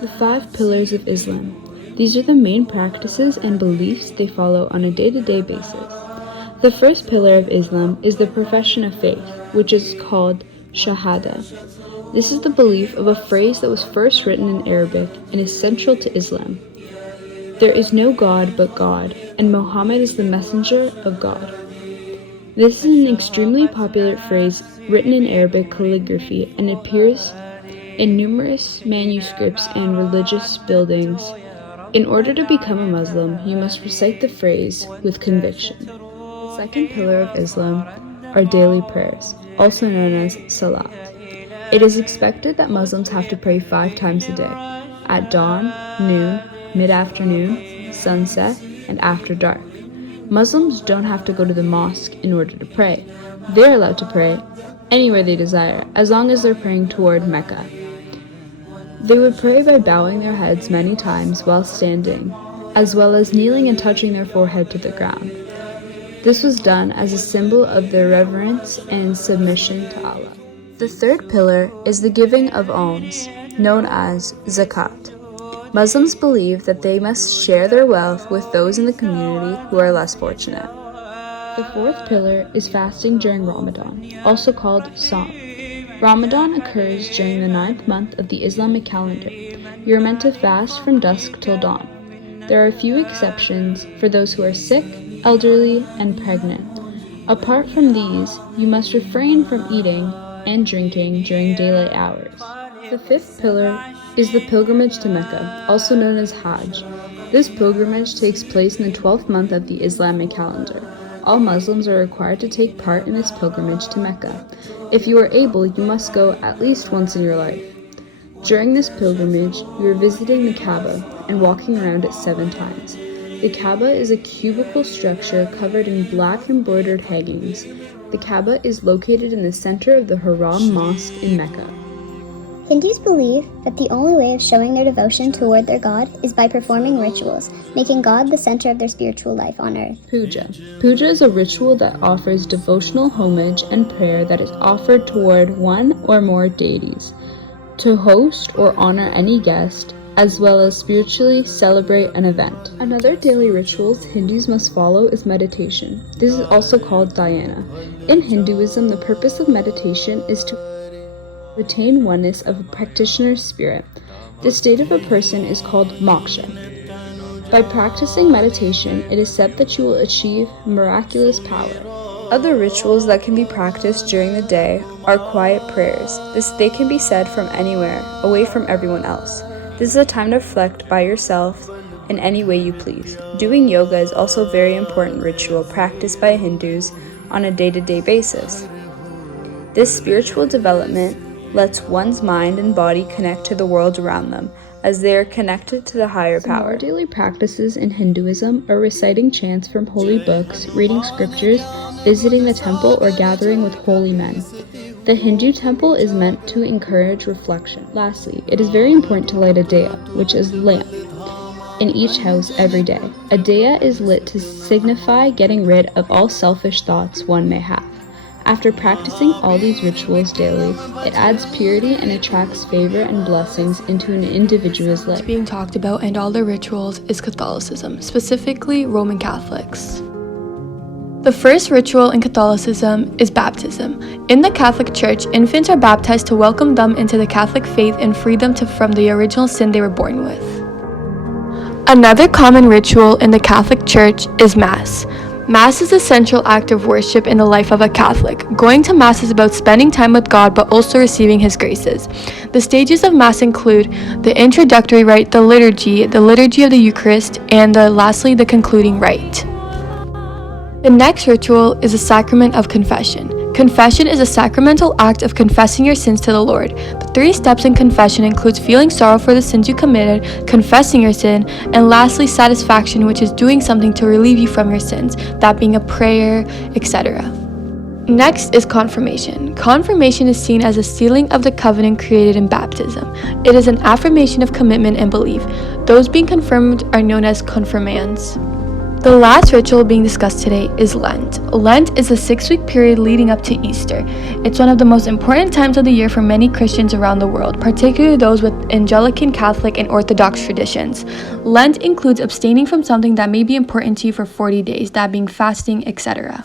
The 5 pillars of Islam. These are the main practices and beliefs they follow on a day-to-day basis. The first pillar of Islam is the profession of faith, which is called Shahada. This is the belief of a phrase that was first written in Arabic and is central to Islam. There is no God but God, and Muhammad is the messenger of God. This is an extremely popular phrase written in Arabic calligraphy and appears in numerous manuscripts and religious buildings. In order to become a Muslim, you must recite the phrase with conviction. The second pillar of Islam are daily prayers, also known as Salat. It is expected that Muslims have to pray 5 times a day, at dawn, noon, mid-afternoon, sunset, and after dark. Muslims don't have to go to the mosque in order to pray. They're allowed to pray anywhere they desire, as long as they're praying toward Mecca. They would pray by bowing their heads many times while standing, as well as kneeling and touching their forehead to the ground. This was done as a symbol of their reverence and submission to Allah. The third pillar is the giving of alms, known as zakat. Muslims believe that they must share their wealth with those in the community who are less fortunate. The fourth pillar is fasting during Ramadan, also called Psalm. Ramadan occurs during the 9th month of the Islamic calendar. You are meant to fast from dusk till dawn. There are a few exceptions for those who are sick, elderly, and pregnant. Apart from these, you must refrain from eating and drinking during daylight hours. The fifth pillar is the pilgrimage to Mecca, also known as Hajj. This pilgrimage takes place in the 12th month of the Islamic calendar. All Muslims are required to take part in this pilgrimage to Mecca. If you are able, you must go at least once in your life. During this pilgrimage, you are visiting the Kaaba and walking around it 7 times. The Kaaba is a cubical structure covered in black embroidered hangings. The Kaaba is located in the center of the Haram Mosque in Mecca. Hindus believe that the only way of showing their devotion toward their god is by performing rituals, making God the center of their spiritual life on earth. Puja. Puja is a ritual that offers devotional homage and prayer that is offered toward one or more deities, to host or honor any guest, as well as spiritually celebrate an event. Another daily rituals Hindus must follow is meditation. This is also called dhyana. In Hinduism, the purpose of meditation is to attain oneness of a practitioner's spirit. This state of a person is called moksha. By practicing meditation, it is said that you will achieve miraculous power. Other rituals that can be practiced during the day are quiet prayers. They can be said from anywhere, away from everyone else. This is a time to reflect by yourself in any way you please. Doing yoga is also a very important ritual practiced by Hindus on a day-to-day basis. This spiritual development lets one's mind and body connect to the world around them, as they are connected to the higher power. More daily practices in Hinduism are reciting chants from holy books, reading scriptures, visiting the temple, or gathering with holy men. The Hindu temple is meant to encourage reflection. Lastly, it is very important to light a diya, which is lamp, in each house every day. A diya is lit to signify getting rid of all selfish thoughts one may have. After practicing all these rituals daily, it adds purity and attracts favor and blessings into an individual's life. Being talked about and all the rituals is Catholicism, specifically Roman Catholics. The first ritual in Catholicism is baptism. In the Catholic Church, infants are baptized to welcome them into the Catholic faith and free them from the original sin they were born with. Another common ritual in the Catholic Church is Mass. Mass is a central act of worship in the life of a Catholic. Going to Mass is about spending time with God but also receiving His graces. The stages of Mass include the introductory rite, the liturgy of the Eucharist, and lastly the concluding rite. The next ritual is the sacrament of confession. Confession is a sacramental act of confessing your sins to the Lord. The 3 steps in confession includes feeling sorrow for the sins you committed, confessing your sin, and lastly satisfaction, which is doing something to relieve you from your sins, that being a prayer, etc. Next is confirmation. Confirmation is seen as a sealing of the covenant created in baptism. It is an affirmation of commitment and belief. Those being confirmed are known as confirmands. The last ritual being discussed today is Lent. Lent is a 6-week period leading up to Easter. It's one of the most important times of the year for many Christians around the world, particularly those with Anglican, Catholic, and Orthodox traditions. Lent includes abstaining from something that may be important to you for 40 days, that being fasting, etc.